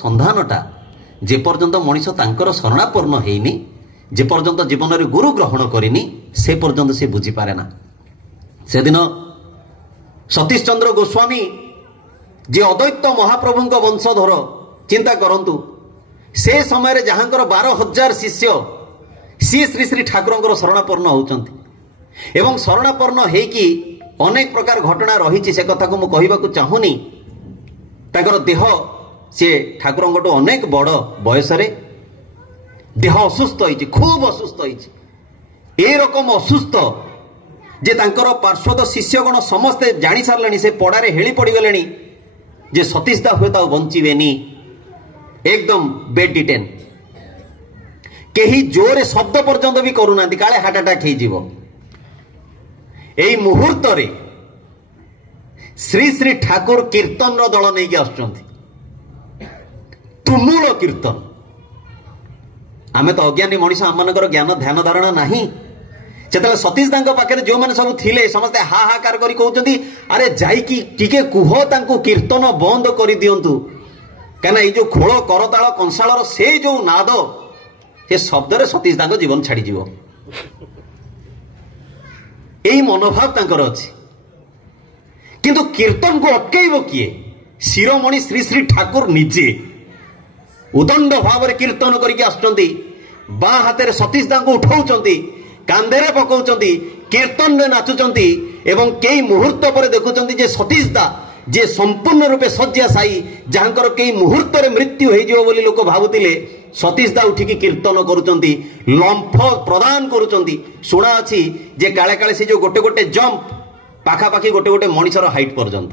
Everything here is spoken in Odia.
ସନ୍ଧାନଟା ଯେପର୍ଯ୍ୟନ୍ତ ମଣିଷ ତାଙ୍କର ଶରଣାପନ୍ନ ହେଇନି, ଯେପର୍ଯ୍ୟନ୍ତ ଜୀବନରେ ଗୁରୁ ଗ୍ରହଣ କରିନି, ସେ ପର୍ଯ୍ୟନ୍ତ ସେ ବୁଝିପାରେ ନା। ସେଦିନ ସତୀଶ ଚନ୍ଦ୍ର ଗୋସ୍ୱାମୀ ଯେ ଅଦ୍ୱୈତ ମହାପ୍ରଭୁଙ୍କ ବଂଶଧର, ଚିନ୍ତା କରନ୍ତୁ, ସେ ସମୟରେ ଯାହାଙ୍କର 12,000 ଶିଷ୍ୟ ସିଏ ଶ୍ରୀ ଶ୍ରୀ ଠାକୁରଙ୍କର ଶରଣାପନ୍ନ ହେଉଛନ୍ତି ଏବଂ ଶରଣାପନ୍ନ ହେଇକି ଅନେକ ପ୍ରକାର ଘଟଣା ରହିଛି, ସେ କଥାକୁ ମୁଁ କହିବାକୁ ଚାହୁଁନି। ତାଙ୍କର ଦେହ ସେ ଠାକୁରଙ୍କଠୁ ଅନେକ ବଡ଼ ବୟସରେ ଦେହ ଅସୁସ୍ଥ ହେଇଛି, ଖୁବ୍ ଅସୁସ୍ଥ ହେଇଛି। ଏରକମ ଅସୁସ୍ଥ ଯେ ତାଙ୍କର ପାର୍ଶ୍ୱଦ ଶିଷ୍ୟଗଣ ସମସ୍ତେ ଜାଣିସାରିଲେଣି, ସେ ପଡ଼ାରେ ହେଳି ପଡ଼ିଗଲେଣି ଯେ ସତୀଶ ଦା ହୁଏତ ଆଉ ବଞ୍ଚିବେନି, ଏକଦମ ବେଡ୍ ଡିଟେନ୍। କେହି ଜୋରରେ ଶବ୍ଦ ପର୍ଯ୍ୟନ୍ତ ବି କରୁନାହାନ୍ତି, କାଳେ ହାର୍ଟ ଆଟାକ୍ ହେଇଯିବ। ଏଇ ମୁହୂର୍ତ୍ତରେ ଶ୍ରୀ ଶ୍ରୀ ଠାକୁର କୀର୍ତ୍ତନର ଦଳ ନେଇକି ଆସୁଛନ୍ତି, ତୁମୁଳ କୀର୍ତ୍ତନ। ଆମେ ତ ଅଜ୍ଞାନୀ ମଣିଷ, ଆମମାନଙ୍କର ଜ୍ଞାନ ଧ୍ୟାନ ଧାରଣା ନାହିଁ। ଯେତେବେଳେ ସତୀଶ ଦାଙ୍କ ପାଖରେ ଯେଉଁମାନେ ସବୁ ଥିଲେ ସମସ୍ତେ ହାହାକାର କରି କହୁଛନ୍ତି, ଆରେ ଯାଇକି ଟିକେ କୁହ ତାଙ୍କୁ କୀର୍ତ୍ତନ ବନ୍ଦ କରିଦିଅନ୍ତୁ, କାହିଁକିନା ଏଇ ଯୋଉ ଖୋଳ କରତାଳ କଂସାଳର ସେ ଯୋଉ ନାଦ, ସେ ଶବ୍ଦରେ ସତୀଶ ଦାଙ୍କ ଜୀବନ ଛାଡ଼ିଯିବ। ଏଇ ମନୋଭାବ ତାଙ୍କର ଅଛି। କିନ୍ତୁ କୀର୍ତ୍ତନକୁ ଅଟକେଇବ କିଏ? ଶିରୋମଣି ଶ୍ରୀ ଶ୍ରୀ ଠାକୁର ନିଜେ ଉଦଣ୍ଡ ଭାବରେ କୀର୍ତ୍ତନ କରିକି ଆସୁଛନ୍ତି, ବାଁ ହାତରେ ସତୀଶ ଦାଙ୍କୁ ଉଠାଉଛନ୍ତି, କାନ୍ଧରେ ପକାଉଛନ୍ତି, କୀର୍ତ୍ତନରେ ନାଚୁଛନ୍ତି ଏବଂ କେଇ ମୁହୂର୍ତ୍ତ ପରେ ଦେଖୁଛନ୍ତି ଯେ ସତୀଶ ଦା ଯେ ସମ୍ପୂର୍ଣ୍ଣ ରୂପେ ଶଯ୍ୟାଶାୟୀ, ଯାହାଙ୍କର କେଇ ମୁହୂର୍ତ୍ତରେ ମୃତ୍ୟୁ ହେଇଯିବ ବୋଲି ଲୋକ ଭାବୁଥିଲେ, ସତୀଶ ଦା ଉଠିକି କୀର୍ତ୍ତନ କରୁଛନ୍ତି, ଲମ୍ଫ ପ୍ରଦାନ କରୁଛନ୍ତି। ଶୁଣା ଅଛି ଯେ କାଳେ କାଳେ ସେ ଯୋଉ ଗୋଟେ ଗୋଟେ ଜମ୍ପ ପାଖାପାଖି ଗୋଟେ ଗୋଟେ ମଣିଷର ହାଇଟ୍ ପର୍ଯ୍ୟନ୍ତ।